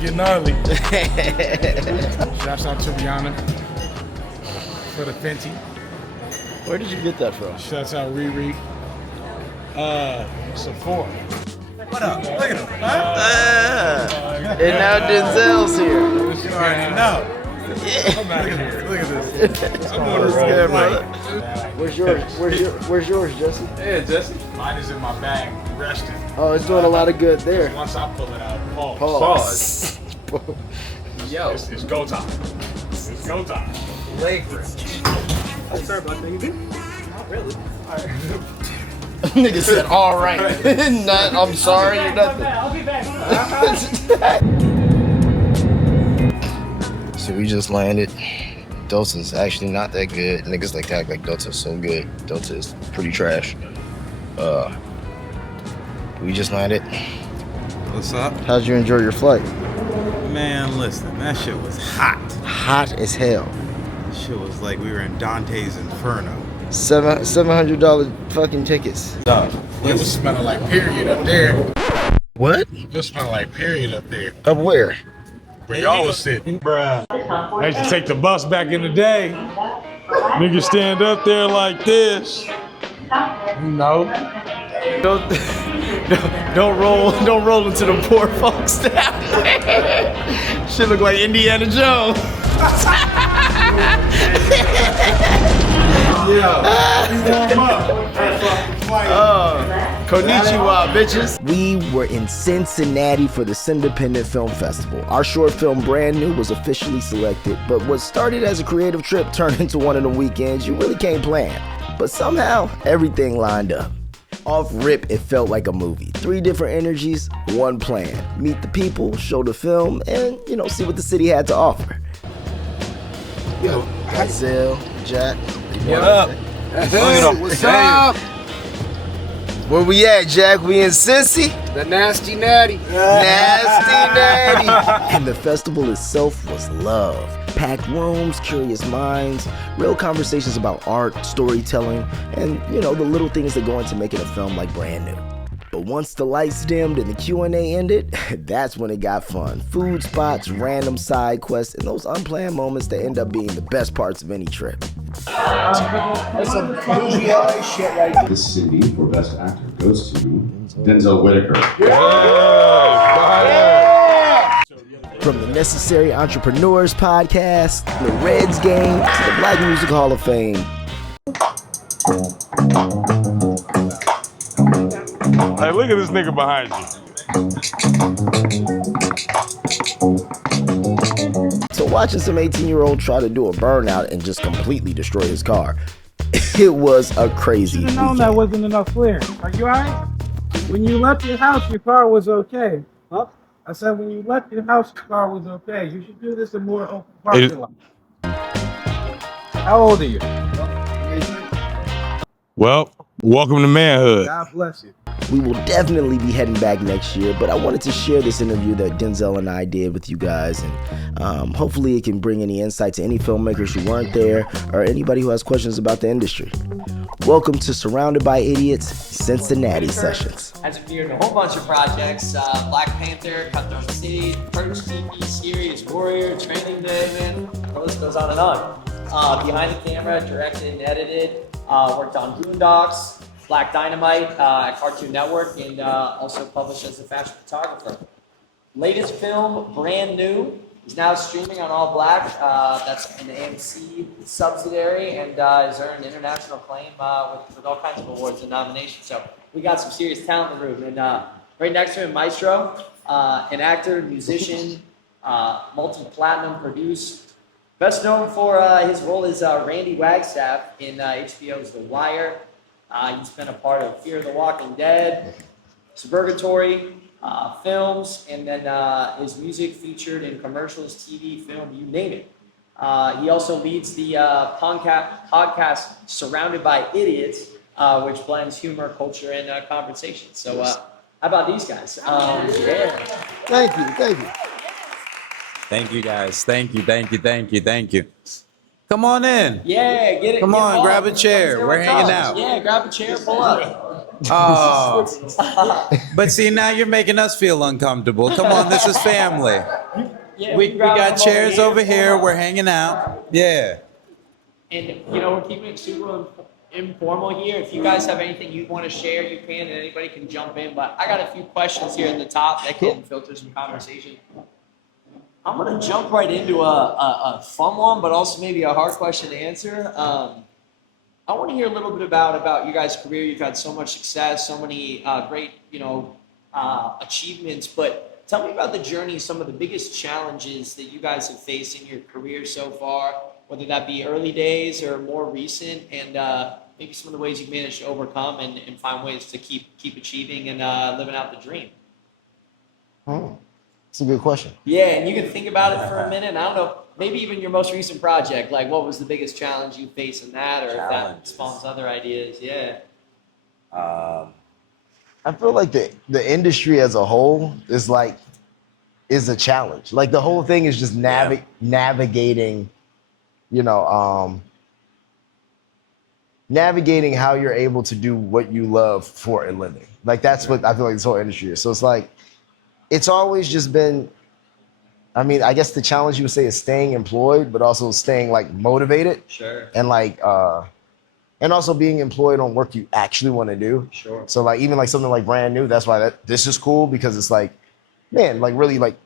get gnarly. Shouts out to Rihanna for the Fenty. Where did you get that from? Shouts out Riri. Sephora. What up? Look at him. And now Denzel's here. You already know. Yeah. I'm out of here. Look at this. I'm on the That's road. good, brother. Where's yours, Jesse? Yeah, Jesse. Mine is in my bag, resting. Oh, it's doing a lot of good there. Once I pull it out, pause. Pause. Yo. It's go time. It's go time. Leg rest. I'm sorry about that. You did? Not really. Nigga said, all right. Not, I'm sorry or nothing. I'll be back. So we just landed. Delta's actually not that good. Niggas like to act like Delta's so good. Delta is pretty trash. We just landed. What's up? How'd you enjoy your flight? Man, listen, that shit was hot. Hot as hell. That shit was like we were in Dante's Inferno. $700 fucking tickets. It was smelling like period up there. What? It was smelling like period up there. Up where? Where y'all was sitting. Bruh. I used to take the bus back in the day. Niggas stand up there like this. You know. Don't roll into the poor folks down there. Shit look like Indiana Jones. Konnichiwa, bitches. We were in Cincinnati for the Cindependent Film Festival. Our short film, Brand New, was officially selected, but what started as a creative trip turned into one of the weekends you really can't plan. But somehow, everything lined up. Off rip, it felt like a movie. 3 different energies, 1 plan. Meet the people, show the film, and, see what the city had to offer. Yo, Zell, Jack. what up? What's up? Where we at, Jack? We in Cincy? The Nasty Natty. Nasty Natty. And the festival itself was love. Packed rooms, curious minds, real conversations about art, storytelling, and, the little things that go into making a film like Brand New. But once the lights dimmed and the Q&A ended, that's when it got fun. Food spots, random side quests, and those unplanned moments that end up being the best parts of any trip. This Cindy for Best Actor goes to Denzel Whitaker. From the Necessary Entrepreneurs podcast, the Reds game, to the Black Music Hall of Fame. Hey, look at this nigga behind you. So watching some 18-year-old try to do a burnout and just completely destroy his car, it was a crazy You should have known that wasn't enough flare. Are you alright? When you left your house, your car was okay. Huh? I said when you left your house, your car was okay. You should do this in more open parking lot. How old are you? Well, welcome to manhood. God bless you. We will definitely be heading back next year, but I wanted to share this interview that Denzel and I did with you guys, and hopefully it can bring any insight to any filmmakers who weren't there or anybody who has questions about the industry. Welcome to Surrounded by Idiots, Cincinnati Sessions. Has appeared in a whole bunch of projects, Black Panther, Cutthroat City, Perch TV series, Warrior, Training Day, man, the list goes on and on. Behind the camera, directed and edited, worked on Boondocks, Black Dynamite at Cartoon Network, and also published as a fashion photographer. Latest film, Brand New, is now streaming on All Black. That's an AMC subsidiary and has earned international acclaim with all kinds of awards and nominations. So we got some serious talent in the room. And right next to him, Maestro, an actor, musician, multi-platinum produced. Best known for his role as Randy Wagstaff in HBO's The Wire. He's been a part of Fear the Walking Dead, Suburgatory, films, and then his music featured in commercials, TV, film, you name it. He also leads the podcast Surrounded by Idiots, which blends humor, culture, and conversation. So how about these guys? Yeah. Thank you. Thank you, guys. Thank you. Come on in. Yeah, get it. Come get on, on. grab a chair. We're hanging out. Yeah, grab a chair, pull up. Oh, but see, now you're making us feel uncomfortable. Come on, this is family. Yeah, We grab got them chairs over here. Hold on. We're hanging out. Yeah. And you know, we're keeping it super informal here. If you guys have anything you want to share, you can, and anybody can jump in. But I got a few questions here at the top that can filter some conversation. I'm gonna jump right into a fun one, but also maybe a hard question to answer. I want to hear a little bit about your guys' career. You've had so much success, so many great, achievements. But tell me about the journey, some of the biggest challenges that you guys have faced in your career so far, whether that be early days or more recent, and maybe some of the ways you've managed to overcome and find ways to keep achieving and living out the dream. It's a good question. Yeah, and you can think about it for a minute. I don't know, maybe even your most recent project, like what was the biggest challenge you faced in that, or if that Challenges. spawns other ideas. Yeah. I feel like the industry as a whole is a challenge. Like the whole thing is just navigating, navigating how you're able to do what you love for a living. Like that's what I feel like this whole industry is. So it's like, it's always just been, I mean, I guess the challenge you would say is staying employed, but also staying like motivated. Sure. And like, and also being employed on work you actually want to do. Sure. So like, even like something like brand new, that's why this is cool, because it's like, man, like really like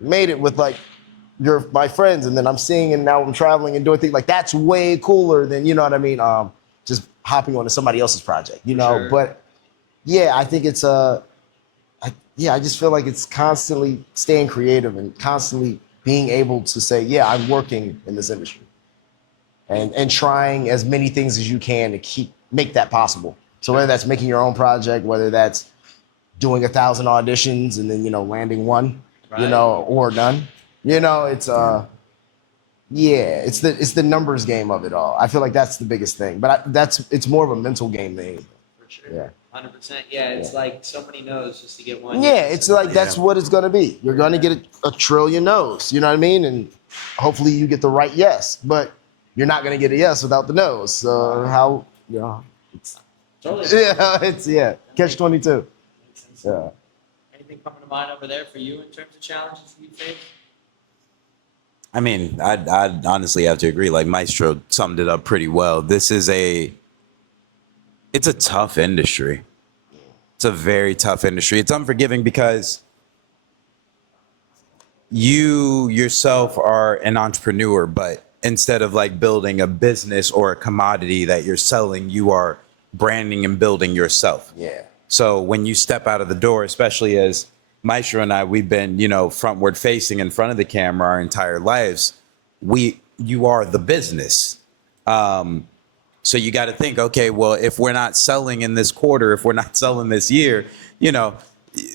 made it with like my friends, and then I'm seeing, and now I'm traveling and doing things like that's way cooler than, you know what I mean? Just hopping onto somebody else's project, you know? Sure. But yeah, I think it's I just feel like it's constantly staying creative and constantly being able to say, yeah, I'm working in this industry, and trying as many things as you can to make that possible. So whether that's making your own project, whether that's doing 1,000 auditions and then, landing one, Right. or none, it's it's the numbers game of it all. I feel like that's the biggest thing, but it's more of a mental game thing. For sure. Yeah. 100%. Yeah, it's like so many no's just to get one. Yeah, it's like that's what it's gonna be. You're gonna get a trillion no's, you know what I mean? And hopefully you get the right yes, but you're not gonna get a yes without the no's. So how, it's Totally. catch 22. Yeah. Anything coming to mind over there for you in terms of challenges you face? I mean, I'd honestly have to agree. Like Maestro summed it up pretty well. It's a tough industry. It's a very tough industry. It's unforgiving because you yourself are an entrepreneur, but instead of like building a business or a commodity that you're selling, you are branding and building yourself. Yeah. So when you step out of the door, especially as Maestro and I, we've been, frontward facing in front of the camera our entire lives. You are the business. So you got to think, okay, well, if we're not selling in this quarter, if we're not selling this year,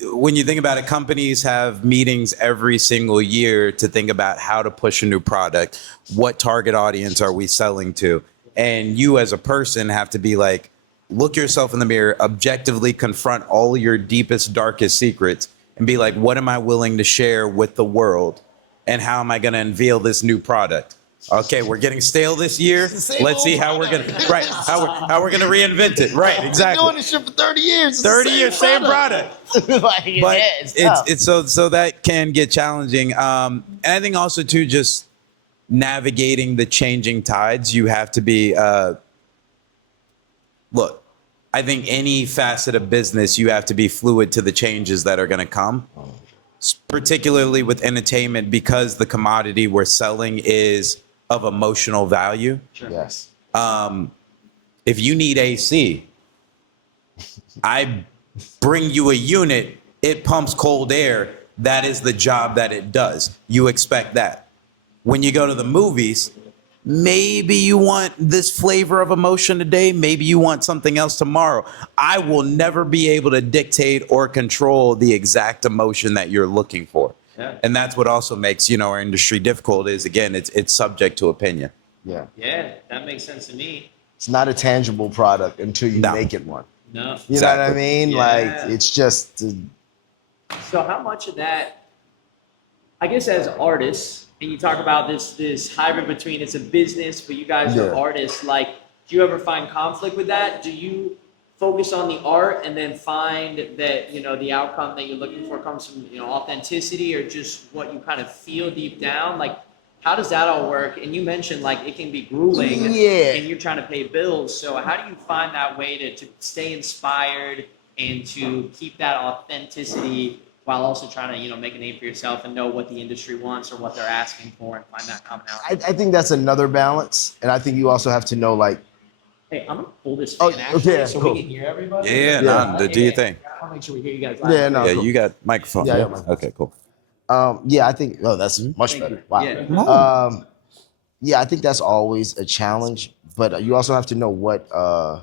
when you think about it, companies have meetings every single year to think about how to push a new product. What target audience are we selling to? And you as a person have to be like, look yourself in the mirror, objectively confront all your deepest, darkest secrets and be like, what am I willing to share with the world? And how am I going to unveil this new product? Okay, we're getting stale this year. Let's see how we're gonna how we're gonna reinvent it. Right, exactly. Been doing this shit for 30 years. 30 years, same product. But it's so that can get challenging. And I think also too, just navigating the changing tides. You have to be. Look, I think any facet of business, you have to be fluid to the changes that are going to come. Particularly with entertainment, because the commodity we're selling is of emotional value. Sure. Yes. If you need AC, I bring you a unit, it pumps cold air. That is the job that it does. You expect that. When you go to the movies, maybe you want this flavor of emotion today. Maybe you want something else tomorrow. I will never be able to dictate or control the exact emotion that you're looking for. Yeah. And that's what also makes, our industry difficult is, again, it's subject to opinion. Yeah. Yeah, that makes sense to me. It's not a tangible product until you No. make it one. No. You know what I Exactly. mean? Yeah. Like, it's just, So how much of that, I guess, as artists, and you talk about this hybrid between it's a business, but you guys are Yeah. artists, like, do you ever find conflict with that? Do you focus on the art and then find that, you know, the outcome that you're looking for comes from, you know, authenticity or just what you kind of feel deep down? Like, how does that all work? And you mentioned like it can be grueling and you're trying to pay bills. So how do you find that way to stay inspired and to keep that authenticity while also trying to, you know, make a name for yourself and know what the industry wants or what they're asking for and find that commonality? I think that's another balance. And I think you also have to know, like, Hey, I'm gonna pull this fan actually so we can hear everybody. Do your thing. I want to make sure we hear you guys. cool. You got microphone. Yeah, I got microphone. Okay, cool. I think, that's much Thank better. you. Wow. Yeah. I think that's always a challenge, but you also have to know what, I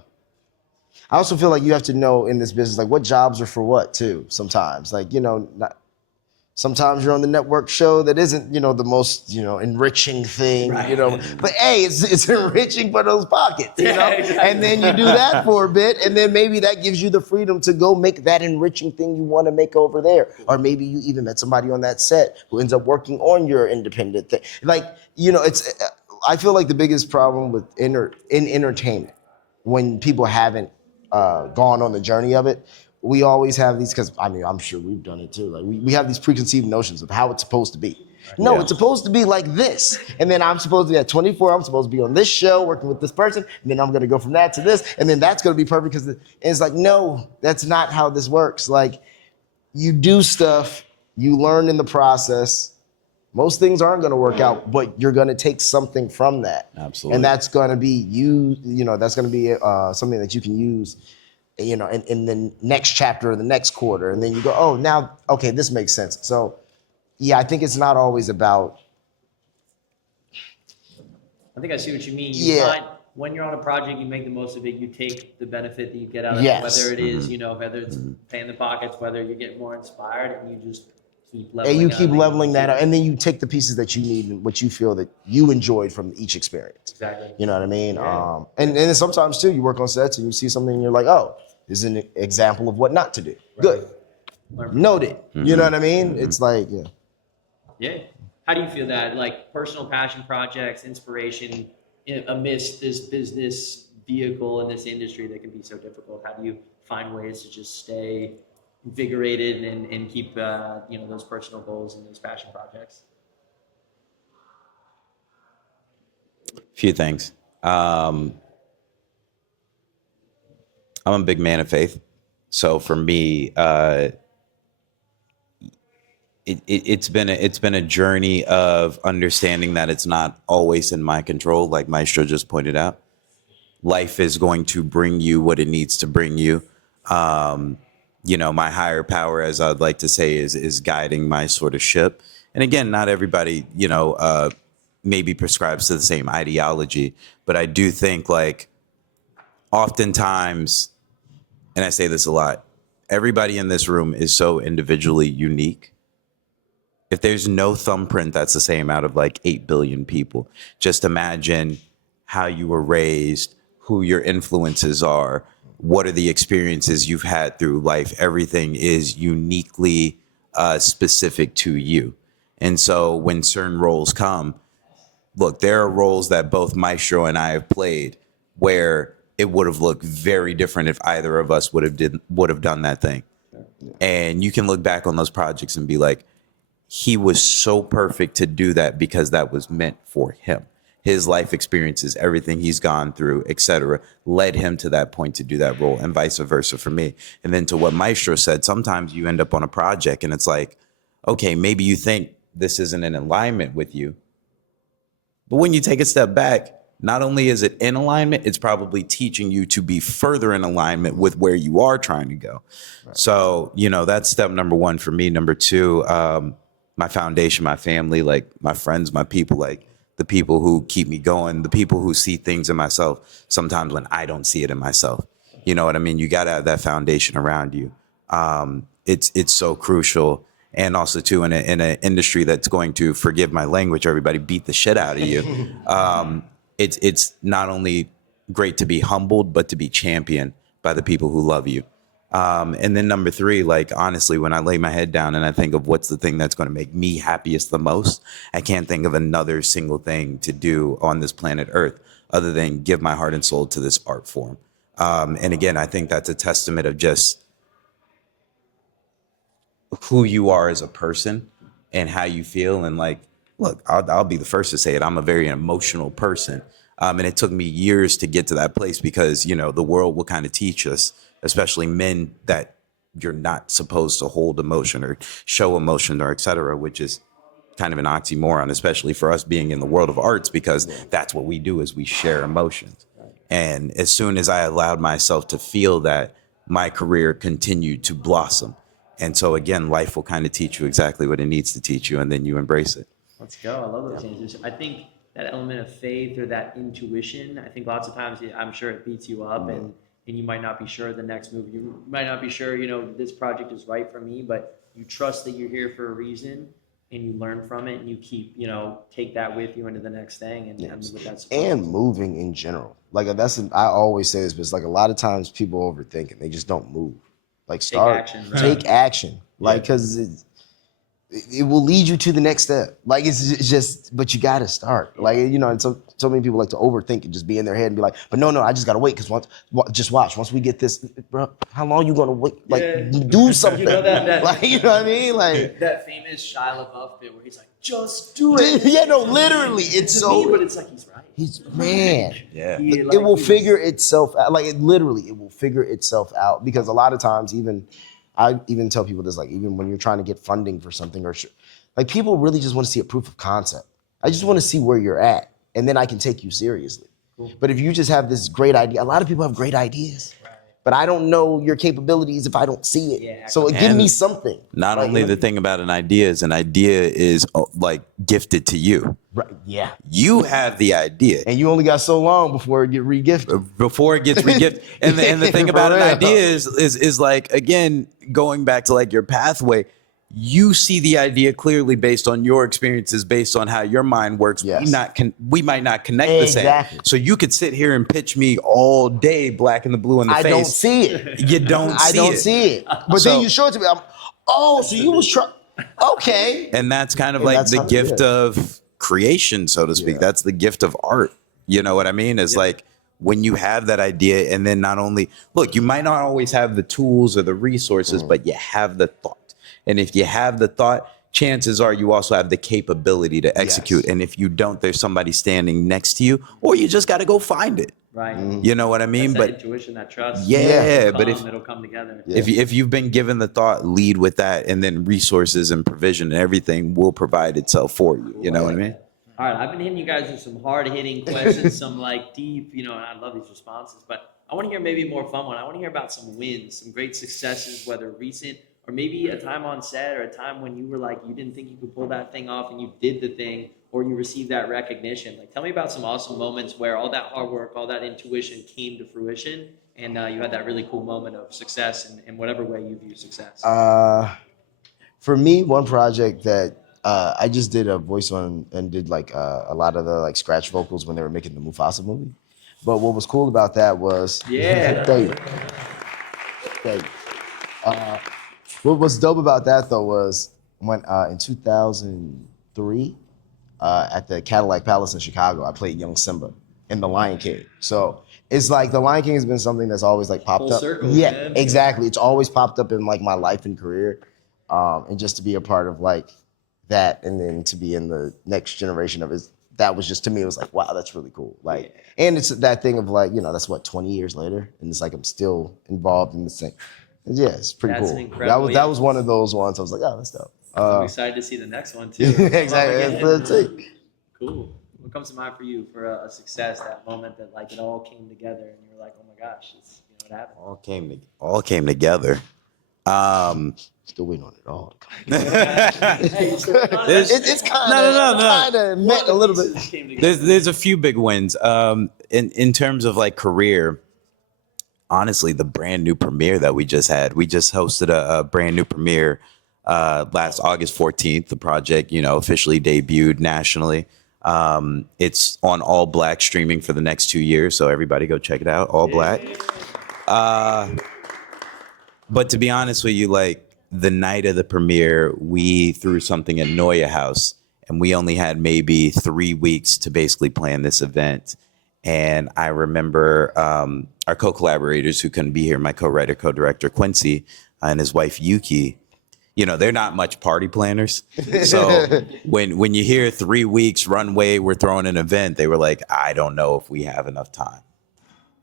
also feel like you have to know in this business, like what jobs are for what too, sometimes. Like, you know, sometimes you're on the network show that isn't, you know, the most, you know, enriching thing, you know, but hey, it's enriching for those pockets, you know? Exactly. And then you do that for a bit, and then maybe that gives you the freedom to go make that enriching thing you want to make over there. Or maybe you even met somebody on that set who ends up working on your independent thing. Like, you know, I feel like the biggest problem with in entertainment, when people haven't gone on the journey of it, we always have these, because I mean, I'm sure we've done it too. Like we have these preconceived notions of how it's supposed to be. No, it's supposed to be like this. And then I'm supposed to be at 24, I'm supposed to be on this show working with this person. And then I'm going to go from that to this. And then that's going to be perfect because it's like, no, that's not how this works. Like, you do stuff, you learn in the process. Most things aren't going to work out, but you're going to take something from that. Absolutely. And that's going to be that's going to be something that you can use, you know, in the next chapter or the next quarter. And then you go, oh, now, okay, this makes sense. So, yeah, I think it's not always about. I think I see what you mean. You find when you're on a project, you make the most of it. You take the benefit that you get out of it, whether it is, you know, whether it's paying the pockets, whether you get more inspired, and you just keep leveling. And you keep leveling that up, and then you take the pieces that you need and what you feel that you enjoyed from each experience. Exactly. You know what I mean? Yeah. And then sometimes too, you work on sets and you see something and you're like, oh, this is an example of what not to do. Good. Noted. You know what I mean? It's like, Yeah. How do you feel that, like, personal passion projects, inspiration amidst this business vehicle in this industry that can be so difficult? How do you find ways to just stay invigorated and keep you know, those personal goals and those passion projects? Few things. I'm a big man of faith, so for me, it's been a journey of understanding that it's not always in my control. Like Maestro just pointed out, life is going to bring you what it needs to bring you. You know, my higher power, as I'd like to say, is guiding my sort of ship. And again, not everybody, you know, maybe prescribes to the same ideology, but I do think, like, oftentimes, and I say this a lot, everybody in this room is so individually unique. If there's no thumbprint that's the same out of like 8 billion people, just imagine how you were raised, who your influences are, what are the experiences you've had through life. Everything is uniquely specific to you. And so when certain roles come, look, there are roles that both Maestro and I have played where it would have looked very different if either of us would have done that thing. And you can look back on those projects and be like, he was so perfect to do that because that was meant for him. His life experiences, everything he's gone through, etc., led him to that point to do that role, and vice versa for me. And then to what Maestro said, sometimes you end up on a project and it's like, okay, maybe you think this isn't in alignment with you. But when you take a step back, not only is it in alignment, it's probably teaching you to be further in alignment with where you are trying to go. Right. So, you know, that's step number one for me. Number two, my foundation, my family, like my friends, my people, like the people who keep me going, the people who see things in myself sometimes when I don't see it in myself. You know what I mean? You got to have that foundation around you. It's so crucial. And also too, in an industry that's going to, forgive my language, everybody beat the shit out of you. It's not only great to be humbled, but to be championed by the people who love you. And then number three, like, honestly, when I lay my head down and I think of what's the thing that's going to make me happiest the most, I can't think of another single thing to do on this planet Earth other than give my heart and soul to this art form. And again, I think that's a testament of just who you are as a person and how you feel. And like, look, I'll be the first to say it. I'm a very emotional person. And it took me years to get to that place because, you know, the world will kind of teach us, especially men, that you're not supposed to hold emotion or show emotion or et cetera, which is kind of an oxymoron, especially for us being in the world of arts, because that's what we do is we share emotions. And as soon as I allowed myself to feel that, my career continued to blossom. And so again, life will kind of teach you exactly what it needs to teach you, and then you embrace it. Let's go. I love those answers. I think that element of faith or that intuition, I think lots of times I'm sure it beats you up and you might not be sure of the next move. You might not be sure, you know, this project is right for me, but you trust that you're here for a reason and you learn from it and you keep, you know, take that with you into the next thing and with that support. And moving in general. Like I always say this, but it's like a lot of times people overthink it. They just don't move. Like take action. Like, cause it will lead you to the next step. Like it's just, but you got to start. Like, you know, and so many people like to overthink and just be in their head and be like, but no, I just got to wait. Cause just watch, once we get this, bro, how long you going to wait? Like do something. You know that like, you know what I mean? Like that famous Shia LaBeouf bit where he's like, just do it. Yeah, no, literally. It's to so, me, but it's like, he's right. Yeah. It will figure itself out. Like it will figure itself out, because a lot of times I even tell people this, like even when you're trying to get funding for something like people really just want to see a proof of concept. I just want to see where you're at and then I can take you seriously. Cool. But if you just have this great idea, a lot of people have great ideas, but I don't know your capabilities if I don't see it. Yeah, so give me something. Not only the thing about an idea is like gifted to you. Right. Yeah. You have the idea. And you only got so long before it get regifted. Before it gets regifted. And the thing about an idea is like, again, going back to like your pathway, you see the idea clearly based on your experiences, based on how your mind works. Yes. We might not connect the same. So you could sit here and pitch me all day, black and the blue in the face. I don't see it. You don't see it. I don't see it. But then you show it to me. So you was trying. Okay. And that's kind of like the gift of creation, so to speak. Yeah. That's the gift of art. You know what I mean? It's like when you have that idea, and then not only, look, you might not always have the tools or the resources, but you have the thought. And if you have the thought, chances are you also have the capability to execute. Yes. And if you don't, there's somebody standing next to you, or you just got to go find it. Right. You know what I mean? That's that intuition, that trust. Yeah. But it'll come together. If you've been given the thought, lead with that, and then resources and provision and everything will provide itself for you. You know what I mean? All right. I've been hitting you guys with some hard hitting questions, some like deep, you know, and I love these responses, but I want to hear maybe a more fun one. I want to hear about some wins, some great successes, whether recent or maybe a time on set or a time when you were like, you didn't think you could pull that thing off and you did the thing, or you received that recognition. Like, tell me about some awesome moments where all that hard work, all that intuition came to fruition, and you had that really cool moment of success in whatever way you view success. For me, one project that I just did a voice on and did like a lot of the like scratch vocals when they were making the Mufasa movie. But what was cool about that was what was dope about that though was when in 2003 at the Cadillac Palace in Chicago, I played young Simba in The Lion King. So it's like The Lion King has been something that's always like popped up. Circle, yeah, man. Exactly. It's always popped up in like my life and career, and just to be a part of like that, and then to be in the next generation of it. That was just, to me, it was like, wow, that's really cool. Like, and it's that thing of like, you know, that's what, 20 years later, and it's like I'm still involved in the same. Yeah, it's pretty cool. That was one of those ones I was like, oh, that's dope. I'm excited to see the next one too. Exactly. That's it. Cool. What comes to mind for you for a success, that moment that like it all came together and you were like, oh my gosh, it's, you know, what happened? All came together. Still waiting on it all. It's kind of met a little bit. There's a few big wins. In terms of like career, honestly, the brand new premiere that we just had. We just hosted a brand new premiere last August 14th. The project, you know, officially debuted nationally. It's on all black streaming for the next 2 years, so everybody go check it out. All black. But to be honest with you, like the night of the premiere, we threw something at Noya House, and we only had maybe 3 weeks to basically plan this event. And I remember our co-collaborators who couldn't be here, my co-writer, co-director Quincy, and his wife Yuki. You know, they're not much party planners. So when you hear 3 weeks runway, we're throwing an event, they were like, I don't know if we have enough time.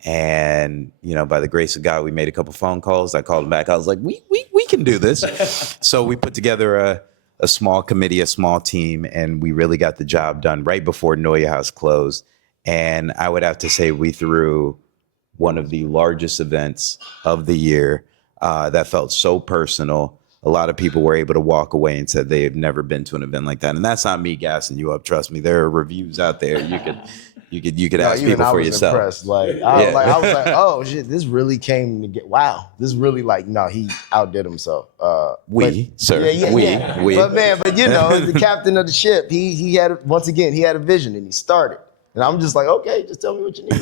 And, you know, by the grace of God, we made a couple phone calls. I called them back. I was like, we can do this. So we put together a small committee, a small team, and we really got the job done right before Noya House closed. And I would have to say we threw one of the largest events of the year that felt so personal. A lot of people were able to walk away and said they have never been to an event like that. And that's not me gassing you up. Trust me, there are reviews out there. You could ask people for yourself. Impressed. I was like, oh shit, this really came to get. Wow, this really he outdid himself. We. But you know, the captain of the ship, he had a vision and he started. And I'm just like, okay, just tell me what you need.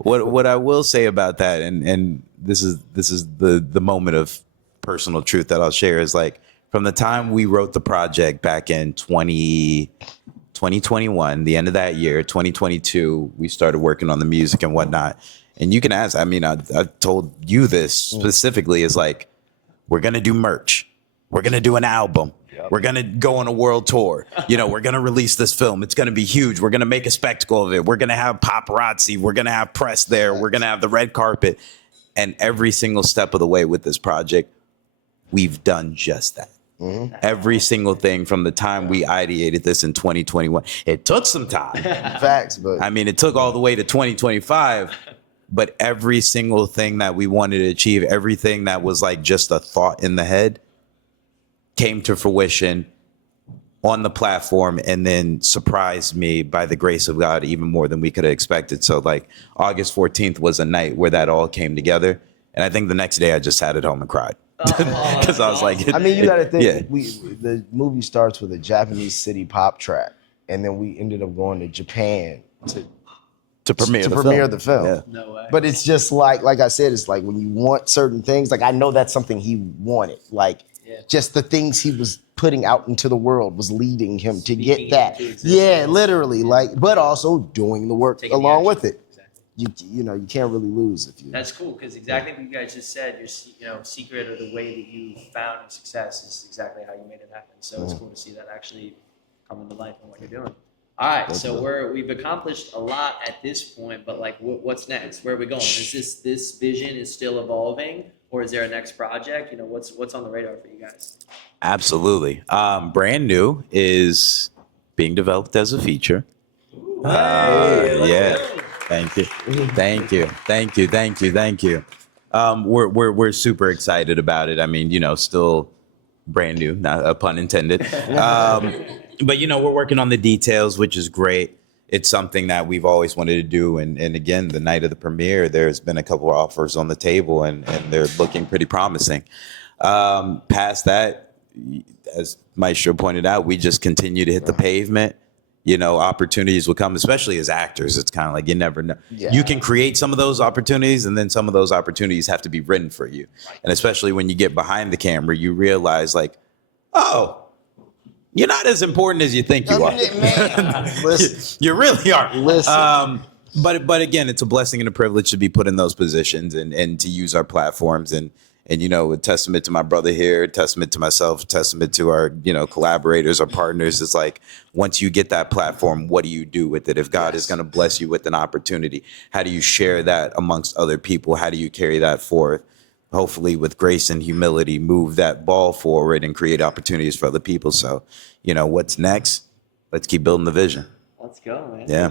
What I will say about that, and this is the moment of personal truth that I'll share, is like from the time we wrote the project back in 2021, the end of that year, 2022, we started working on the music and whatnot. And you can ask, I mean, I've told you this specifically, is like, we're going to do merch. We're going to do an album. Yep. We're going to go on a world tour. You know, we're going to release this film. It's going to be huge. We're going to make a spectacle of it. We're going to have paparazzi. We're going to have press there. We're going to have the red carpet. And every single step of the way with this project, we've done just that. Mm-hmm. Every single thing from the time we ideated this in 2021. It took some time. Facts, but I mean, it took all the way to 2025. But every single thing that we wanted to achieve, everything that was like just a thought in the head, came to fruition on the platform, and then surprised me by the grace of God even more than we could have expected. So like August 14th was a night where that all came together. And I think the next day I just sat at home and cried. Because I was like, I mean, you got to think, the movie starts with a Japanese city pop track, and then we ended up going to Japan to premiere the film. Yeah. No way. But it's just like I said, it's like when you want certain things, like I know that's something he wanted. Like just the things he was putting out into the world was leading him to get that. Yeah, literally. Like, but also doing the work along with it. You know, you can't really lose if you. That's cool, because exactly what you guys just said, your secret or the way that you found success is exactly how you made it happen. So it's cool to see that actually come to life in what you're doing. All right, so we've accomplished a lot at this point, but like, what's next? Where are we going? Is this vision is still evolving, or is there a next project? You know, what's on the radar for you guys? Absolutely. Brand new is being developed as a feature. Yeah. Thank you. We're super excited about it. I mean, you know, still brand new, not a pun intended. But you know, we're working on the details, which is great. It's something that we've always wanted to do. And again, the night of the premiere, there's been a couple of offers on the table, and they're looking pretty promising. Past that, as Maestro pointed out, we just continue to hit the pavement. You know, opportunities will come, especially as actors. It's kind of like you never know. Yeah. You can create some of those opportunities, and then some of those opportunities have to be written for you. And especially when you get behind the camera, you realize like, oh, you're not as important as you think you are. You really are. Listen. But again, it's a blessing and a privilege to be put in those positions and to use our platforms and you know, a testament to my brother here, a testament to myself, a testament to our, you know, collaborators, our partners. It's like, once you get that platform, what do you do with it? If God is going to bless you with an opportunity, how do you share that amongst other people? How do you carry that forth? Hopefully with grace and humility, move that ball forward and create opportunities for other people. So, you know, what's next? Let's keep building the vision. Let's go, man. Yeah.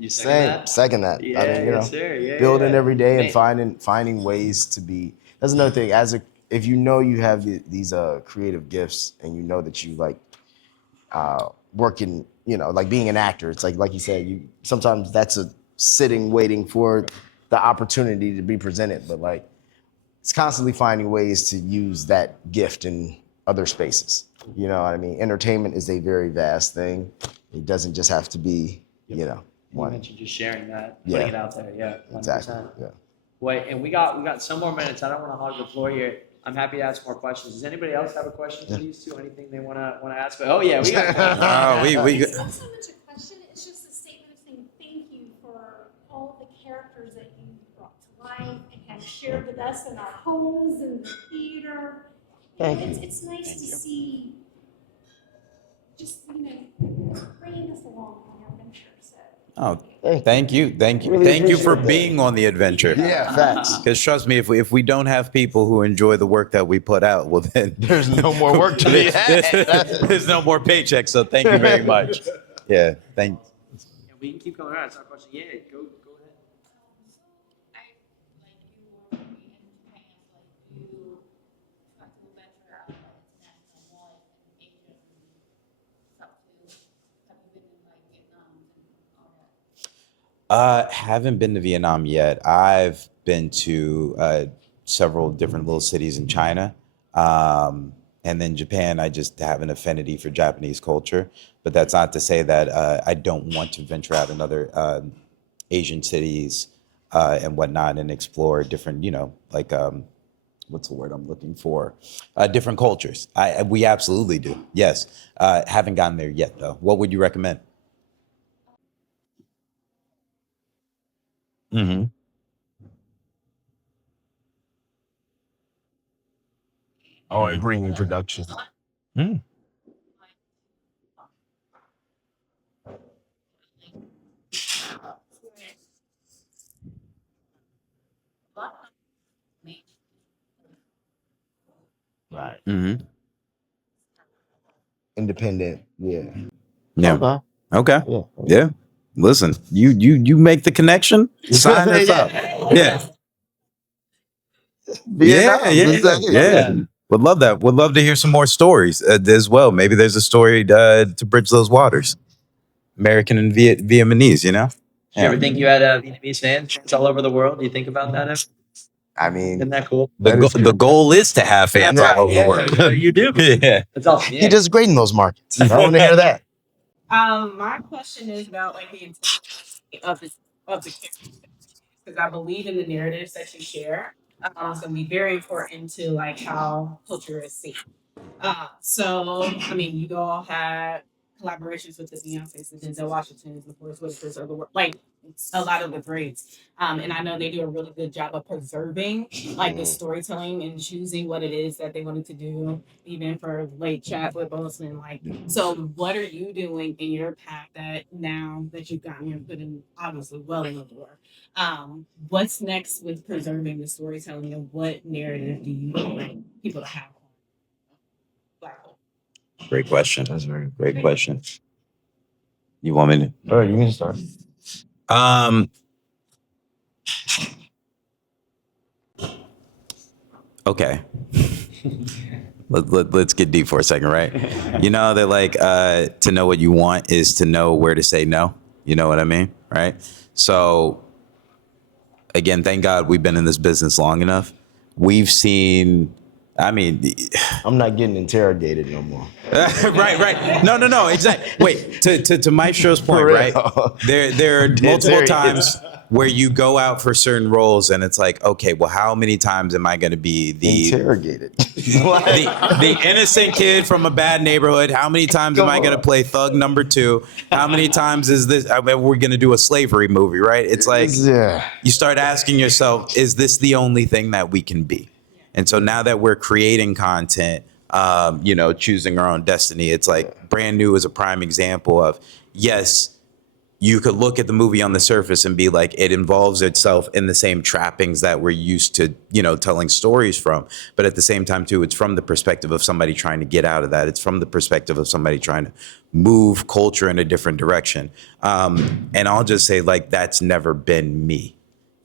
You second that? Yeah, I mean, you know, building every day and finding ways to be. That's another thing. If you know you have these creative gifts, and you know that you like working, you know, like being an actor. It's like you said, you sometimes that's a sitting waiting for the opportunity to be presented, but like it's constantly finding ways to use that gift in other spaces. You know what I mean? Entertainment is a very vast thing. It doesn't just have to be, you know, one. You mentioned just sharing that, putting it out there. Yeah, 100%. Exactly. Yeah. Wait, and we got some more minutes. I don't want to hog the floor here. I'm happy to ask more questions. Does anybody else have a question for these two? Anything they want to ask? Oh yeah, we got. We It's not so much a question. It's just a statement of saying thank you for shared with us in our homes and the theater. It's nice to see just, bringing us along on our venture. So. Oh, thank you. Really Thank you for appreciate that. being on the adventure. Yeah, facts. Because trust me, if we don't have people who enjoy the work that we put out, well then There's no more work to be had. there's no more paychecks. So thank you very much. Yeah, thank. Yeah, we can keep going around. It's our question. Yeah, go ahead. Haven't been to Vietnam yet. I've been to several different little cities in China. And then Japan, I just have an affinity for Japanese culture. But that's not to say that I don't want to venture out in other Asian cities and whatnot and explore different, like, what's the word I'm looking for? Different cultures. We absolutely do. Yes. Haven't gotten there yet, though. What would you recommend? Mm-hmm. Oh, and bringing production. Mm. Right. Mm-hmm. Independent. Yeah. Yeah. Okay. Yeah. Yeah. Listen, you make the connection. Sign us up. Yeah. Vietnam, Yeah. Would love that. Would love to hear some more stories as well. Maybe there's a story to bridge those waters. American and Vietnamese, You ever think you had Vietnamese fans all over the world? Do you think about that ever? I mean, Isn't that cool? The goal is to have fans all over the world. You do. Yeah. That's awesome. he does great in those markets. I want to hear that. My question is about like the intensity of the characters because I believe in the narratives that you share. It's gonna be very important to like how culture is seen. So I mean, you all had collaborations with the Beyonces, the Denzel Washingtons, the Forest Whitakers of the world, like a lot of the greats. And I know they do a really good job of preserving like the storytelling and choosing what it is that they wanted to do, even for late chat with Boseman. Like, so what are you doing in your path that now that you've gotten your foot in obviously well in the door? What's next with preserving the storytelling and what narrative do you want people to have? Black Hole? Great question. That's a very great question. You want me to? All right, you can start. Okay. Let's get deep for a second, right? You know that like to know what you want is to know where to say no. You know what I mean, right? So again, thank God we've been in this business long enough. We've seen. I mean, I'm not getting interrogated no more. right. No, exactly. Wait, to Maestro's point, right? There are multiple times where you go out for certain roles and it's like, okay, well, how many times am I going to be the interrogated? the innocent kid from a bad neighborhood? How many times am I going to play thug number 2? How many times is this? I mean, we're going to do a slavery movie, right? It's like you start asking yourself, is this the only thing that we can be? And so now that we're creating content, choosing our own destiny, it's like Brand New is a prime example of, yes, you could look at the movie on the surface and be like, it involves itself in the same trappings that we're used to, telling stories from. But at the same time, too, it's from the perspective of somebody trying to get out of that. It's from the perspective of somebody trying to move culture in a different direction. And I'll just say, like, that's never been me.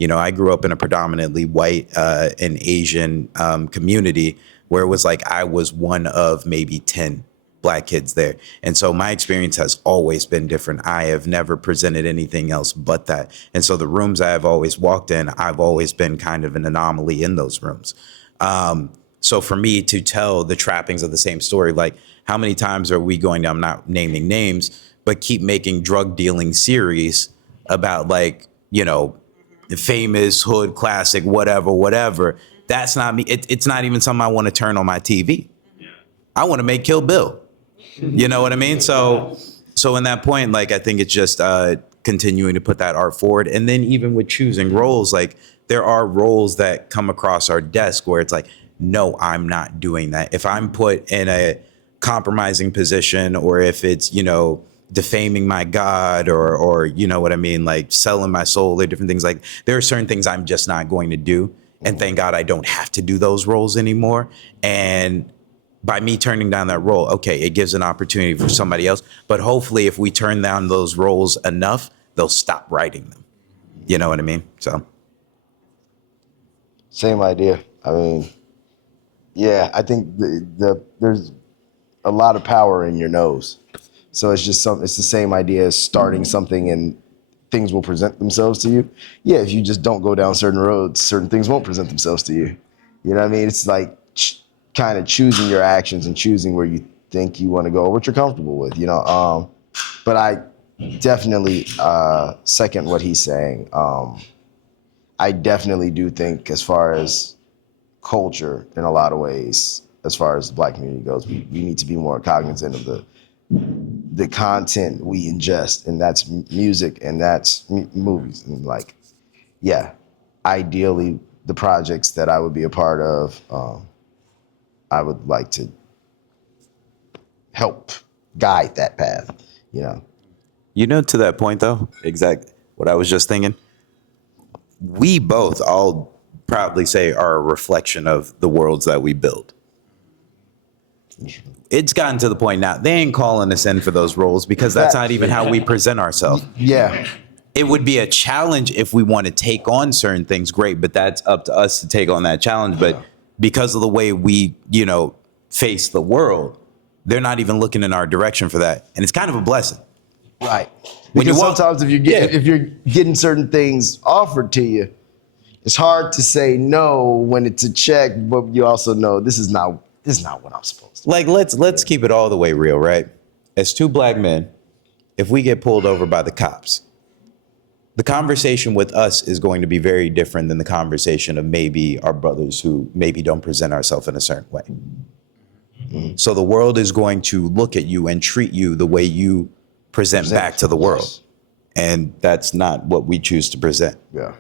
I grew up in a predominantly white and Asian community where it was like I was one of maybe 10 Black kids there. And so my experience has always been different. I have never presented anything else but that. And so the rooms I have always walked in, I've always been kind of an anomaly in those rooms. So for me to tell the trappings of the same story, like how many times are we going to, I'm not naming names, but keep making drug dealing series about like, the famous hood classic, whatever. That's not me. It's not even something I want to turn on my TV. I want to make Kill Bill. You know what I mean? So in that point, like, I think it's just continuing to put that art forward. And then even with choosing roles, like there are roles that come across our desk where it's like, no, I'm not doing that. If I'm put in a compromising position, or if it's, you know, defaming my God, or you know what I mean, like selling my soul, or different things, like there are certain things I'm just not going to do. And thank God I don't have to do those roles anymore. And by me turning down that role, okay, it gives an opportunity for somebody else. But hopefully if we turn down those roles enough, they'll stop writing them. You know what I mean? So. Same idea. I mean, yeah, I think there's a lot of power in your nose. So it's just it's the same idea as starting something and things will present themselves to you. Yeah, if you just don't go down certain roads, certain things won't present themselves to you. You know what I mean? It's like kind of choosing your actions and choosing where you think you want to go, or what you're comfortable with, you know. But I definitely second what he's saying. I definitely do think, as far as culture, in a lot of ways, as far as the Black community goes, we need to be more cognizant of the content we ingest, and that's music, and that's movies, and like, yeah, ideally the projects that I would be a part of, I would like to help guide that path, you know. You know, to that point though, exactly what I was just thinking. We both all proudly say are a reflection of the worlds that we build. It's gotten to the point now, they ain't calling us in for those roles because that's not even how we present ourselves. Yeah. It would be a challenge if we want to take on certain things, great, but that's up to us to take on that challenge. But because of the way we, you know, face the world, they're not even looking in our direction for that. And it's kind of a blessing. Right. Because sometimes if you're getting certain things offered to you, it's hard to say no when it's a check, but you also know this is not what I'm supposed to. Like let's keep it all the way real, right? As two Black men, if we get pulled over by the cops, the conversation with us is going to be very different than the conversation of maybe our brothers who maybe don't present ourselves in a certain way. Mm-hmm. So the world is going to look at you and treat you the way you present back to the world. Yes. And that's not what we choose to present. Yeah.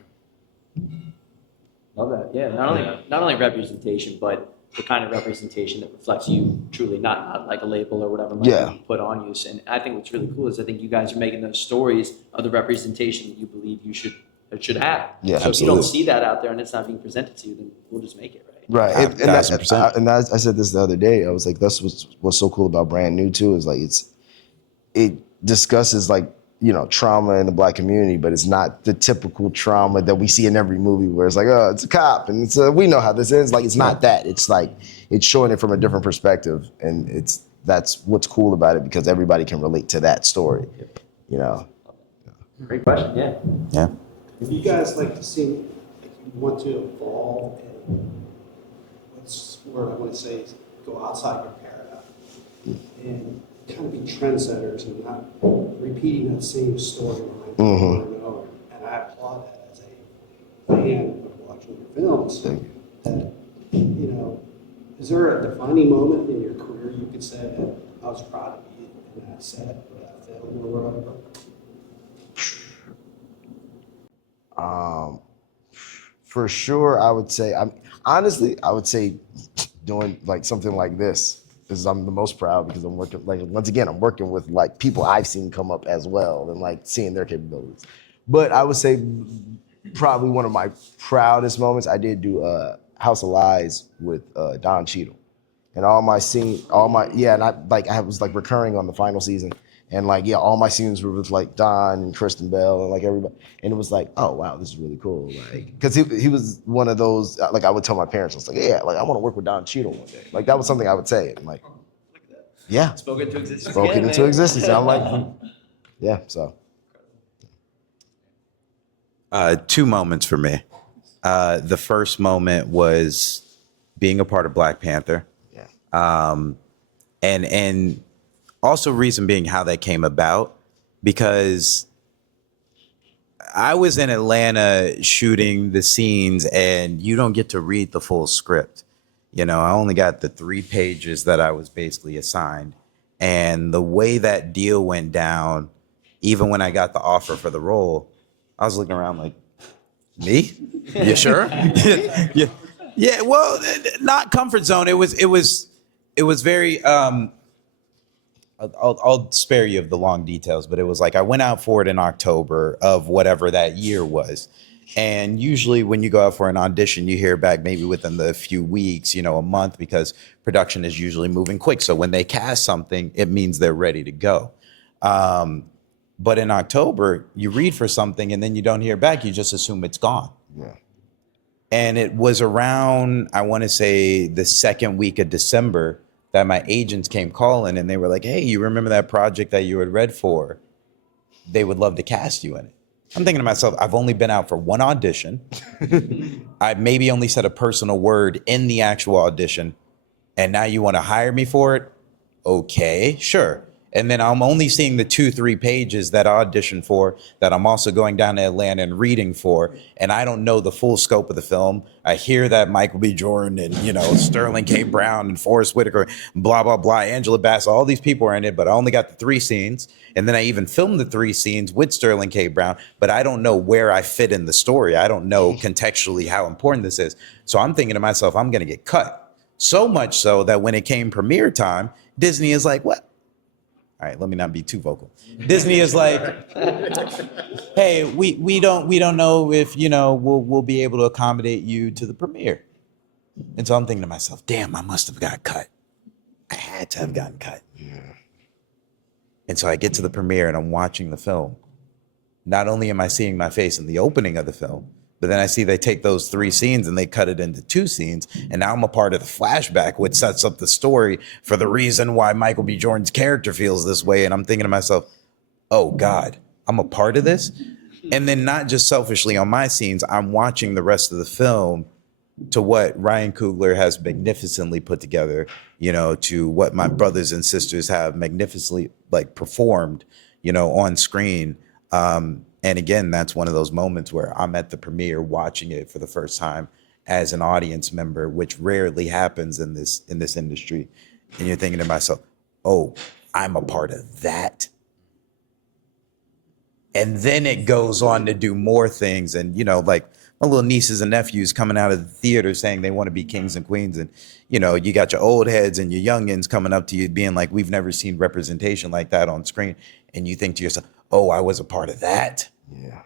Love that. Yeah. Not only representation, but the kind of representation that reflects you truly, not like a label or whatever might be put on you. And I think what's really cool is I think you guys are making those stories of the representation that you believe you should have. Yeah, so absolutely. If you don't see that out there and it's not being presented to you, then we'll just make it, right? Right. I said this the other day. I was like, that's what's so cool about Brand New too, is like it discusses like, you know, trauma in the Black community, but it's not the typical trauma that we see in every movie where it's like, oh, it's a cop and it's we know how this ends. Like, it's not that. It's like, it's showing it from a different perspective, and that's what's cool about it, because everybody can relate to that story, you know. Great question. Yeah. If you guys like to see, like, you want to evolve and what's the word I want to say is go outside your paradigm and kind of be trendsetters and not repeating that same storyline over and over. And I applaud that as a fan of watching your films. That, you know, is there a defining moment in your career you could say that I was proud of you in that set or that film or whatever? For sure, I would say, I would say doing like something like this is I'm the most proud, because I'm working, like, once again, I'm working with like people I've seen come up as well and like seeing their capabilities. But I would say probably one of my proudest moments, I did do House of Lies with Don Cheadle. And all my and I was like recurring on the final season. And like, yeah, all my scenes were with like Don and Kristen Bell and like everybody. And it was like, oh, wow, this is really cool. Like, because he was one of those, like, I would tell my parents, I was like, yeah, like, I want to work with Don Cheadle one day. Like, that was something I would say. And like, yeah. Spoken into existence. And I'm like, yeah, so. Two moments for me. The first moment was being a part of Black Panther. Yeah. And also reason being how that came about, because I was in Atlanta shooting the scenes and you don't get to read the full script. You know, I only got the 3 pages that I was basically assigned. And the way that deal went down, even when I got the offer for the role, I was looking around like, me? You sure? Yeah. Yeah. Well, not comfort zone. It was very, I'll spare you of the long details, but it was like I went out for it in October of whatever that year was. And usually when you go out for an audition, you hear back maybe within the few weeks, you know, a month, because production is usually moving quick. So when they cast something, it means they're ready to go. But in October, you read for something and then you don't hear back. You just assume it's gone. Yeah. And it was around, I want to say, the second week of December that my agents came calling and they were like, hey, you remember that project that you had read for? They would love to cast you in it. I'm thinking to myself, I've only been out for one audition. I maybe only said a personal word in the actual audition. And now you want to hire me for it? Okay, sure. And then I'm only seeing the 2-3 pages that I auditioned for, that I'm also going down to Atlanta and reading for. And I don't know the full scope of the film. I hear that Michael B. Jordan and, you know, Sterling K. Brown and Forrest Whitaker, blah, blah, blah, Angela Bassett, all these people are in it, but I only got the 3 scenes. And then I even filmed the 3 scenes with Sterling K. Brown, but I don't know where I fit in the story. I don't know contextually how important this is. So I'm thinking to myself, I'm going to get cut. So much so that when it came premiere time, Disney is like, what? All right, let me not be too vocal. Disney is like, hey, we don't know if, you know, we'll be able to accommodate you to the premiere. And so I'm thinking to myself, damn, I must have got cut. I had to have gotten cut. Yeah. And so I get to the premiere and I'm watching the film. Not only am I seeing my face in the opening of the film, but then I see they take those 3 scenes and they cut it into 2 scenes. And now I'm a part of the flashback, which sets up the story for the reason why Michael B. Jordan's character feels this way. And I'm thinking to myself, oh God, I'm a part of this. And then not just selfishly on my scenes, I'm watching the rest of the film to what Ryan Coogler has magnificently put together, you know, to what my brothers and sisters have magnificently like performed, you know, on screen. And again, that's one of those moments where I'm at the premiere watching it for the first time as an audience member, which rarely happens in this industry. And you're thinking to myself, oh, I'm a part of that. And then it goes on to do more things. And, you know, like my little nieces and nephews coming out of the theater saying they want to be kings and queens. And, you know, you got your old heads and your youngins coming up to you being like, we've never seen representation like that on screen. And you think to yourself, oh, I was a part of that. Yeah.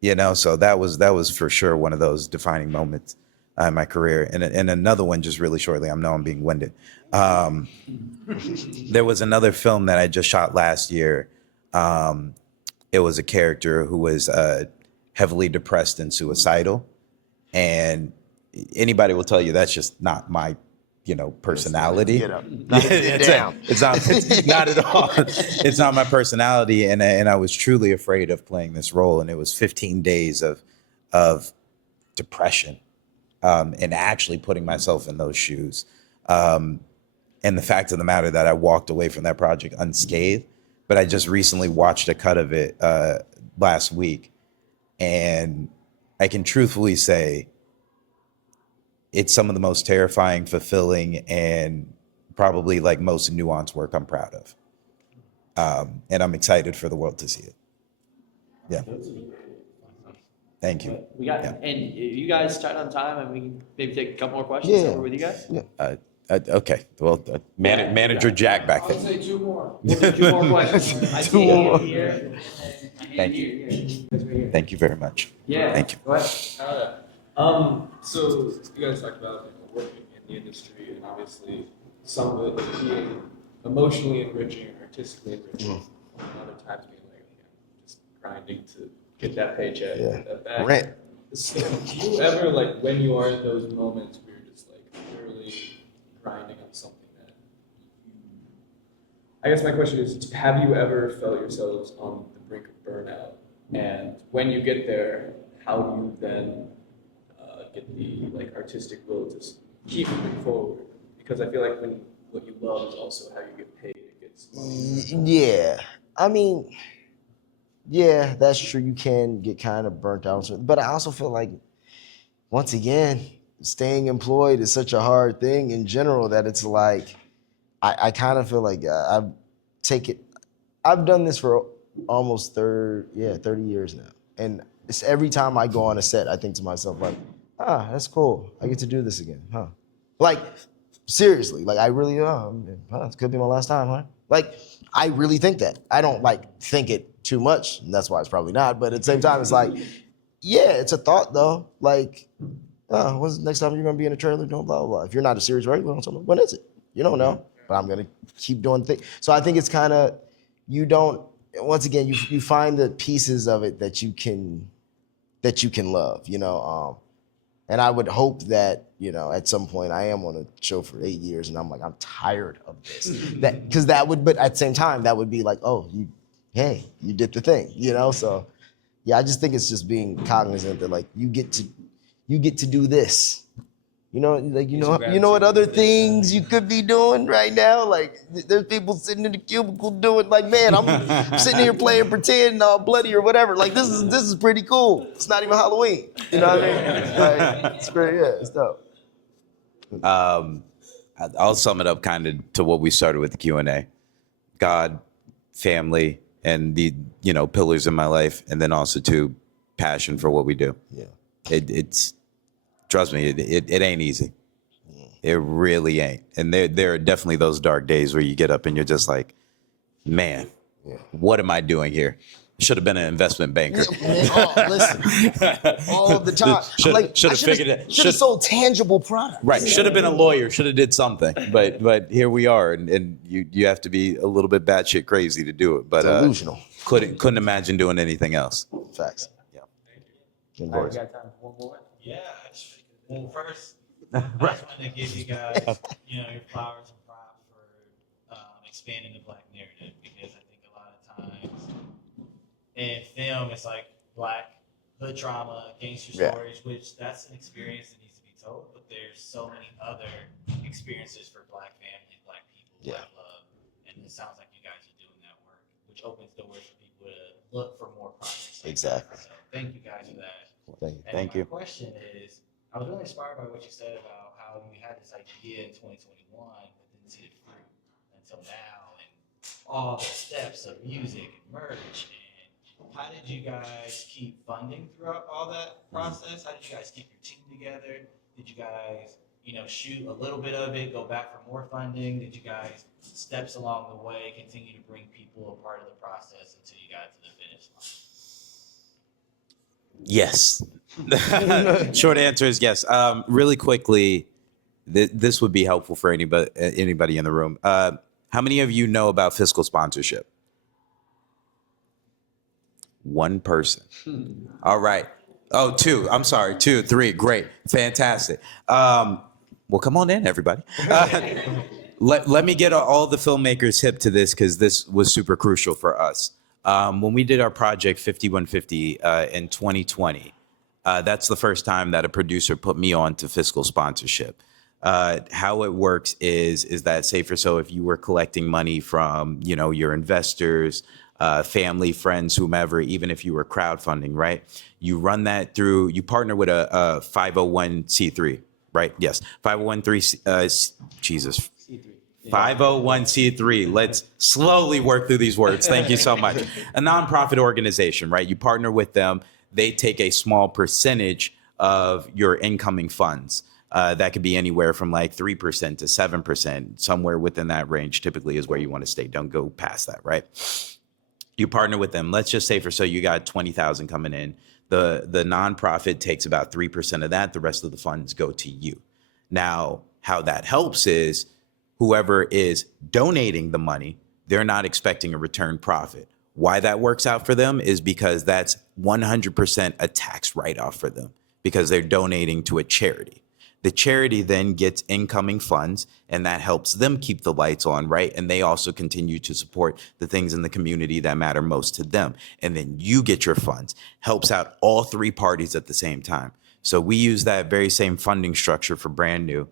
You know, so that was for sure one of those defining moments in my career. And another one just really shortly, I know I'm being winded. There was another film that I just shot last year. It was a character who was heavily depressed and suicidal. And anybody will tell you that's just not my, you know, personality. Get up. It's not at all. It's not my personality. And I was truly afraid of playing this role. And it was 15 days of depression and actually putting myself in those shoes. And the fact of the matter that I walked away from that project unscathed, but I just recently watched a cut of it last week. And I can truthfully say, it's some of the most terrifying, fulfilling, and probably like most nuanced work I'm proud of. And I'm excited for the world to see it. Yeah. Thank you. We got, Yeah. and you guys start on time and we can maybe take a couple more questions over with you guys? Yeah. Okay. Well, Manager Jack back there. say 2 more. We'll do 2 more questions. I see a hand here, and a hand Thank here, here. Thank you very much. Yeah. Thank you. Go ahead. So you guys talked about working in the industry, and obviously some of it being emotionally enriching or artistically enriching, and other times being like, just grinding to get that paycheck, get that back. Rent. So do you ever, like, when you are in those moments where you're just like literally grinding on something that I guess my question is, have you ever felt yourselves on the brink of burnout? And when you get there, how do you then get the like artistic will to keep moving forward? Because I feel like when what you love is also how you get paid. It gets Yeah. I mean, yeah, that's true. You can get kind of burnt out. But I also feel like, once again, staying employed is such a hard thing in general that it's like, I kind of feel like I've done this for almost 30 years now. And it's every time I go on a set, I think to myself like, that's cool. I get to do this again, huh? Like, seriously, like I really, it could be my last time, huh? Like, I really think that. I don't like think it too much, and that's why it's probably not. But at the same time, it's like, yeah, it's a thought though. Like, when's the next time you're gonna be in a trailer doing blah, blah, blah? If you're not a series regular, when is it? You don't know, but I'm gonna keep doing things. So I think it's kind of, once again, you find the pieces of it that you can love, and I would hope that, at some point I am on a show for 8 years and I'm like, I'm tired of this. But at the same time, that would be like, oh, you did the thing, So yeah, I just think it's just being cognizant that like, you get to do this. You know what other things you could be doing right now? Like, there's people sitting in the cubicle doing like, man, I'm sitting here playing pretend all bloody or whatever. Like, this is pretty cool. It's not even Halloween. You know what I mean? Like, it's pretty, it's dope. I'll sum it up kind of to what we started with the Q&A. God, family, and the, pillars in my life, and then also too, passion for what we do. Yeah. It's trust me, it ain't easy. It really ain't. And there are definitely those dark days where you get up and you're just like, man, what am I doing here? Should have been an investment banker. Listen, all the time. Should have figured it. Should have sold tangible products. Right. Should have been a lawyer. Should have did something. But here we are, and you have to be a little bit batshit crazy to do it. But delusional. Couldn't imagine doing anything else. Facts. Yeah. We got time for one more. Yeah. Well, first, I just wanted to give you guys, your flowers and props for expanding the Black narrative, because I think a lot of times in film, it's like Black hood trauma, gangster stories, which that's an experience that needs to be told, but there's so many other experiences for Black families, Black people, Black love, and it sounds like you guys are doing that work, which opens doors for people to look for more projects. Exactly. So thank you guys for that. Thank you. My question is, I was really inspired by what you said about how you had this idea in 2021, but didn't see the fruit until now, and all the steps of music and merch. And how did you guys keep funding throughout all that process? How did you guys keep your team together? Did you guys, shoot a little bit of it, go back for more funding? Did you guys, steps along the way, continue to bring people a part of the process until you got to the finish line? Yes. Short answer is yes. Really quickly, this would be helpful for anybody in the room. How many of you know about fiscal sponsorship? One person. All right. Oh, two. I'm sorry. 2, 3. Great. Fantastic. Well, come on in, everybody. Let me get all the filmmakers hip to this, because this was super crucial for us. When we did our project 5150 in 2020, that's the first time that a producer put me on to fiscal sponsorship. How it works is that, say for so, if you were collecting money from, your investors, family, friends, whomever, even if you were crowdfunding, right? You run that through, you partner with a 501c3, right? Yes, 501c3. Let's slowly work through these words. Thank you so much. A nonprofit organization, right? You partner with them. They take a small percentage of your incoming funds. That could be anywhere from like 3% to 7%. Somewhere within that range typically is where you want to stay. Don't go past that, right? You partner with them. Let's just say for so you got 20,000 coming in. The nonprofit takes about 3% of that. The rest of the funds go to you. Now, how that helps is whoever is donating the money, they're not expecting a return profit. Why that works out for them is because that's 100% a tax write-off for them, because they're donating to a charity. The charity then gets incoming funds, and that helps them keep the lights on, right? And they also continue to support the things in the community that matter most to them. And then you get your funds. Helps out all three parties at the same time. So we use that very same funding structure for brand new.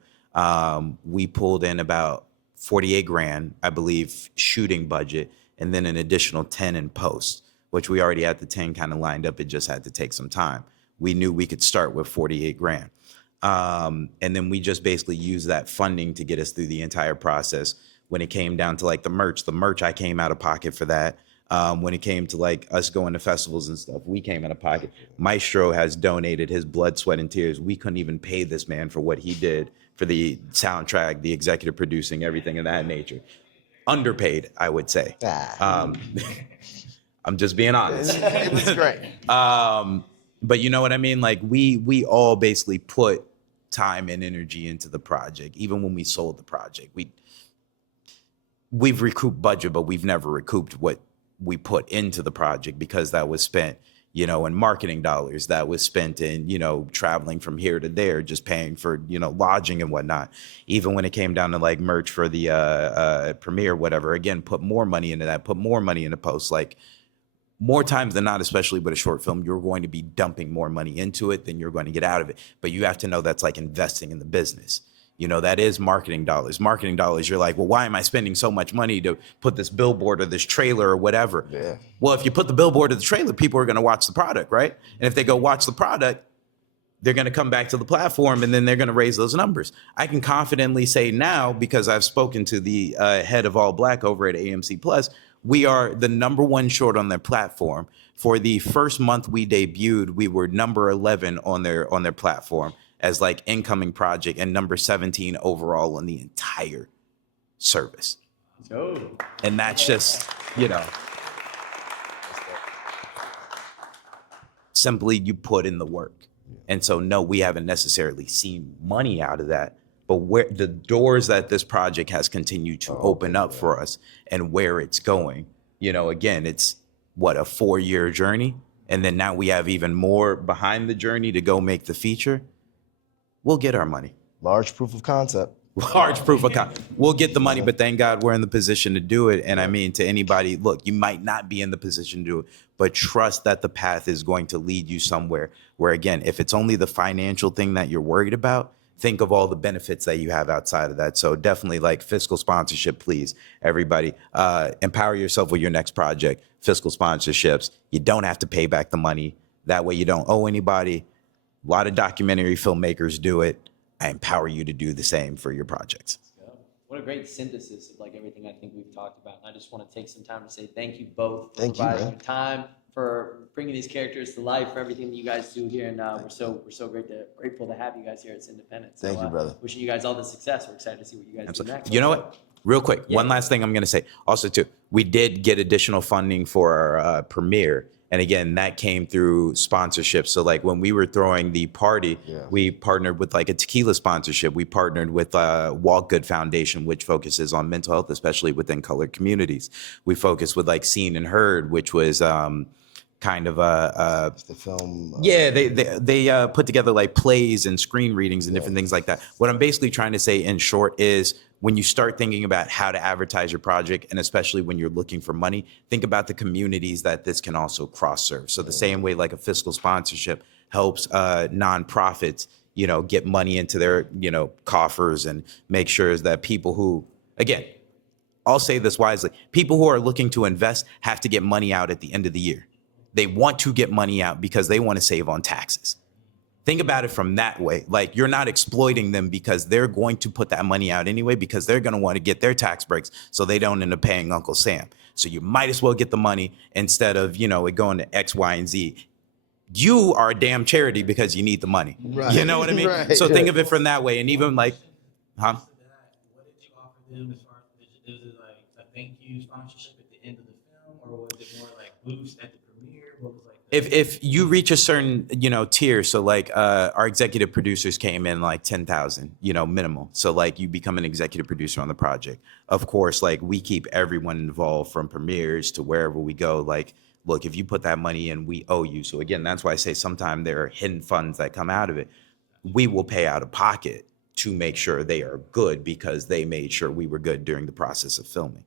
We pulled in about 48 grand, I believe, shooting budget, and then an additional 10 in post, which we already had the 10 kind of lined up. It just had to take some time. We knew we could start with 48 grand. And then we just basically used that funding to get us through the entire process. When it came down to like the merch I came out of pocket for that. When it came to like us going to festivals and stuff, we came out of pocket. Maestro has donated his blood, sweat, and tears. We couldn't even pay this man for what he did for the soundtrack, the executive producing, everything of that nature. Underpaid, I would say. I'm just being honest. It was great. But you know what I mean? Like we all basically put time and energy into the project. Even when we sold the project, we've recouped budget, but we've never recouped what we put into the project, because that was spent, you know, in marketing dollars, that was spent in, you know, traveling from here to there, just paying for, you know, lodging and whatnot. Even when it came down to like merch for the premiere, whatever, again, put more money into that, put more money into post. Like more times than not, especially with a short film, you're going to be dumping more money into it than you're going to get out of it. But you have to know that's like investing in the business. You know, that is marketing dollars. Marketing dollars, you're like, well, why am I spending so much money to put this billboard or this trailer or whatever? Yeah. Well, if you put the billboard or the trailer, people are going to watch the product, right? And if they go watch the product, they're going to come back to the platform and then they're going to raise those numbers. I can confidently say now, because I've spoken to the head of All Black over at AMC Plus, we are the #1 short on their platform. For the first month we debuted, we were number 11 on their platform as like incoming project, and number 17 overall on the entire service. And that's just, you know, simply you put in the work. And so, no, we haven't necessarily seen money out of that, but where the doors that this project has continued to open up for us and where it's going, you know, again, it's what, a 4-year journey. And then now we have even more behind the journey to go make the feature. We'll get our money. Large proof of concept. Large proof of concept. We'll get the money, but thank God we're in the position to do it. And I mean, to anybody, look, you might not be in the position to do it, but trust that the path is going to lead you somewhere where, again, if it's only the financial thing that you're worried about, think of all the benefits that you have outside of that. So definitely like fiscal sponsorship, please, everybody. Empower yourself with your next project. Fiscal sponsorships. You don't have to pay back the money. That way you don't owe anybody. A lot of documentary filmmakers do it. I empower you to do the same for your projects. What a great synthesis of like everything I think we've talked about. And I just want to take some time to say thank you both for providing your time, for bringing these characters to life, for everything that you guys do here. And we're so grateful to have you guys here at Cindependent. So, Thank you, brother. Wishing you guys all the success. We're excited to see what you guys do next. You know what? Real quick, one last thing I'm going to say. Also, too, we did get additional funding for our premiere. And again, that came through sponsorship. So like when we were throwing the party, we partnered with like a tequila sponsorship. We partnered with Walk Good Foundation, which focuses on mental health, especially within colored communities. We focused with like Seen and Heard, which was kind of the film. They put together like plays and screen readings and different things like that. What I'm basically trying to say in short is, when you start thinking about how to advertise your project, and especially when you're looking for money, think about the communities that this can also cross-serve. So the same way like a fiscal sponsorship helps nonprofits, you know, get money into their, you know, coffers, and make sure that people who, again, I'll say this wisely, people who are looking to invest have to get money out at the end of the year. They want to get money out because they want to save on taxes. Think about it from that way. Like, you're not exploiting them because they're going to put that money out anyway, because they're going to want to get their tax breaks so they don't end up paying Uncle Sam. So you might as well get the money instead of, you know, it going to X, Y, and Z. You are a damn charity because you need the money. Right. You know what I mean? Right. So think of it from that way. And even like, huh? What did you offer them as far as, is it like a thank you sponsorship at the end of the film, or was it more like boost at the premiere? What was like? If you reach a certain, you know, tier, so like our executive producers came in like 10,000, you know, minimal. So like you become an executive producer on the project. Of course, like we keep everyone involved from premieres to wherever we go. Like, look, if you put that money in, we owe you. So again, that's why I say sometimes there are hidden funds that come out of it. We will pay out of pocket to make sure they are good because they made sure we were good during the process of filming.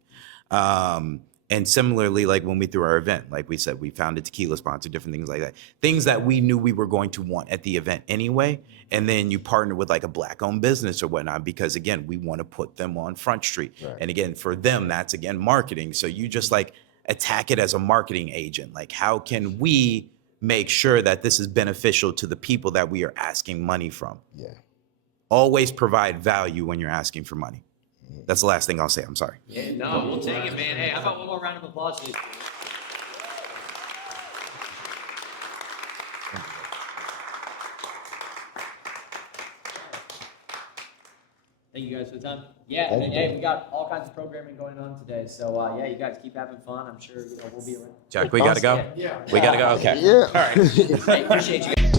And similarly, like when we threw our event, like we said, we found a tequila sponsor, different things like that. Things that we knew we were going to want at the event anyway. And then you partner with like a Black-owned business or whatnot, because again, we want to put them on Front Street. Right. And again, for them, that's again, marketing. So you just like attack it as a marketing agent. Like, how can we make sure that this is beneficial to the people that we are asking money from? Yeah. Always provide value when you're asking for money. That's the last thing I'll say. I'm sorry. Yeah, no, we'll take it, man. Hey, how about one more round of applause, please? Thank you guys for the time. Yeah, and hey, we got all kinds of programming going on today. So yeah, you guys keep having fun. I'm sure we'll be around. Jack, we gotta go. Yeah. We gotta go. Okay. Yeah. All right. Hey, appreciate you guys.